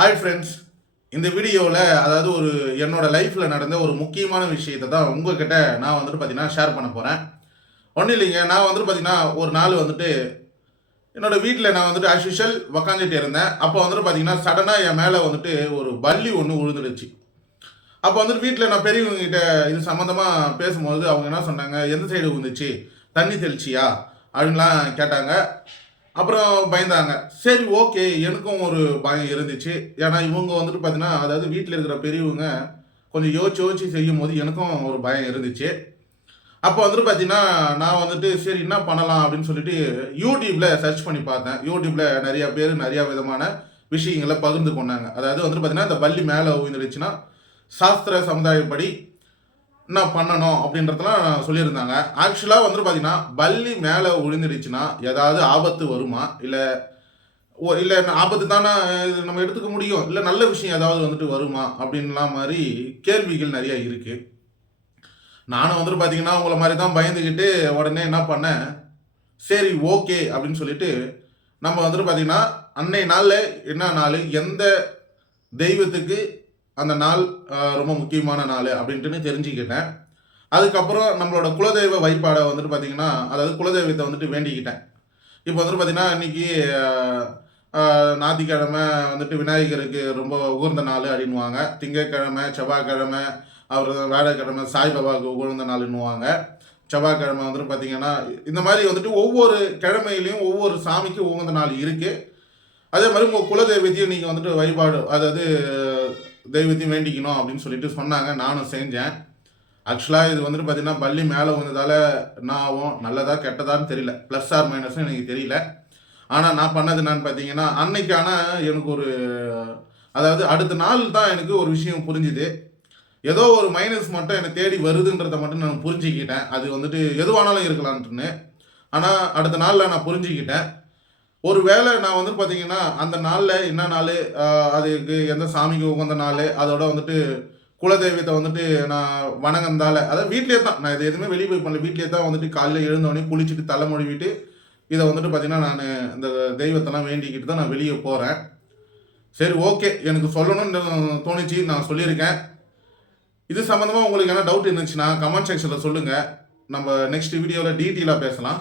Hi friends. இந்த வீடியோவில் அதாவது என்னோட லைஃப்பில் நடந்த ஒரு முக்கியமான விஷயத்தை தான் உங்ககிட்ட நான் பார்த்தீங்கன்னா ஷேர் பண்ண போகிறேன். ஒன்றும் இல்லைங்க, நான் பார்த்தீங்கன்னா ஒரு நாள் என்னோட வீட்டில் நான் ஆஸ் யூஷுவல் உக்காந்துட்டு இருந்தேன். அப்போ பார்த்தீங்கன்னா சடனாக என் மேலே ஒரு பல்லி ஒன்று விழுந்துடுச்சு. அப்போ வீட்டில் நான் பெரியவங்க கிட்ட இது சம்மந்தமாக பேசும்போது அவங்க என்ன சொன்னாங்க, எந்த சைடு விழுந்துச்சு, தண்ணி தெளிச்சியா அப்படின்லாம் கேட்டாங்க. அப்புறம் பயந்தாங்க. சரி, ஓகே, எனக்கும் ஒரு பயம் இருந்துச்சு. ஏன்னா இவங்க பார்த்தீங்கன்னா அதாவது வீட்டில் இருக்கிற பெரியவங்க கொஞ்சம் யோசிச்சு செய்யும்போது எனக்கும் ஒரு பயம் இருந்துச்சு. அப்போ பார்த்தீங்கன்னா நான் சரி என்ன பண்ணலாம் அப்படின்னு சொல்லிட்டு யூடியூப்பில் சர்ச் பண்ணி பார்த்தேன். யூடியூப்பில் நிறையா பேர் நிறையா விதமான விஷயங்களை பகிர்ந்து கொண்டாங்க. அதாவது பார்த்தீங்கன்னா இந்த பள்ளி மேலே விழுந்துடுச்சுன்னா சாஸ்திர சமுதாயப்படி என்ன பண்ணணும் அப்படின்றதெல்லாம் சொல்லியிருந்தாங்க. ஆக்சுவலாக பார்த்தீங்கன்னா பல்லி மேலே விழுந்துடுச்சுன்னா ஏதாவது ஆபத்து வருமா, இல்லை ஆபத்து தானே இது நம்ம எடுத்துக்க முடியும், இல்லை நல்ல விஷயம் ஏதாவது வருமா அப்படின்லாம் மாதிரி கேள்விகள் நிறையா இருக்குது. நானும் பார்த்தீங்கன்னா உங்களை மாதிரி தான் பயந்துக்கிட்டு உடனே என்ன பண்ணேன், சரி ஓகே அப்படின்னு சொல்லிட்டு நம்ம பார்த்தீங்கன்னா அன்னை நாளில் என்ன நாள், எந்த தெய்வத்துக்கு அந்த நாள் ரொம்ப முக்கியமான நாள் அப்படின்ட்டுன்னு தெரிஞ்சுக்கிட்டேன். அதுக்கப்புறம் நம்மளோட குலதெய்வ வழிபாடை பார்த்தீங்கன்னா அதாவது குலதெய்வத்தை வேண்டிக்கிட்டேன். இப்போ பார்த்தீங்கன்னா இன்னைக்கு ஞாயிற்றுக்கிழமை விநாயகருக்கு ரொம்ப உகந்த நாள் அப்படின்வாங்க. திங்கட்கிழமை, செவ்வாய்க்கிழமை, அவர் வியாழக்கிழமை சாய்பாபாவுக்கு உகந்த நாள்னுவாங்க. செவ்வாய்க்கிழமை பார்த்தீங்கன்னா இந்த மாதிரி ஒவ்வொரு கிழமையிலையும் ஒவ்வொரு சாமிக்கு உகந்த நாள் இருக்குது. அதே மாதிரி உங்கள் குலதெய்வத்தையும் நீங்கள் வழிபாடு அதாவது தெய்வத்தையும் வேண்டிக்கணும் அப்படின்னு சொல்லிட்டு சொன்னாங்க. நானும் செஞ்சேன். ஆக்சுவலாக இது பார்த்தீங்கன்னா பள்ளி மேலே வந்ததால் என்ன ஆகும், நல்லதா கெட்டதான்னு தெரியல, ப்ளஸ் ஆர் மைனஸும் எனக்கு தெரியல. ஆனால் நான் பண்ணது என்னன்னு பார்த்தீங்கன்னா அன்னைக்கான எனக்கு அதாவது அடுத்த நாள் தான் எனக்கு ஒரு விஷயம் புரிஞ்சுது. ஏதோ ஒரு மைனஸ் மட்டும் என்னை தேடி வருதுன்றதை மட்டும் நான் புரிஞ்சுக்கிட்டேன். அது எதுவானாலும் இருக்கலான்ட்டுன்னு. ஆனால் அடுத்த நாளில் நான் புரிஞ்சுக்கிட்டேன். ஒரு வேளை நான் பார்த்தீங்கன்னா அந்த நாளில் என்ன நாள், அதுக்கு எந்த சாமிக்கு உகந்த நாள், அதோட குலதெய்வத்தை நான் வணங்கந்தால அதாவது வீட்லேயே தான், நான் இது எதுவுமே வெளியே போய் பண்ணல, வீட்லேயே தான் காலையில் எழுந்தோடனே குளிச்சுட்டு தலை மொழிவிட்டு இதை பார்த்தீங்கன்னா நான் இந்த தெய்வத்தெல்லாம் வேண்டிக்கிட்டு தான் நான் வெளியே போகிறேன். சரி ஓகே, எனக்கு சொல்லணும்னு தோணுச்சு, நான் சொல்லியிருக்கேன். இது சம்மந்தமாக உங்களுக்கு என்ன டவுட் இருந்துச்சுன்னா கமெண்ட் செக்ஷனில் சொல்லுங்கள். நம்ம நெக்ஸ்ட் வீடியோவில் டீட்டெயிலாக பேசலாம்.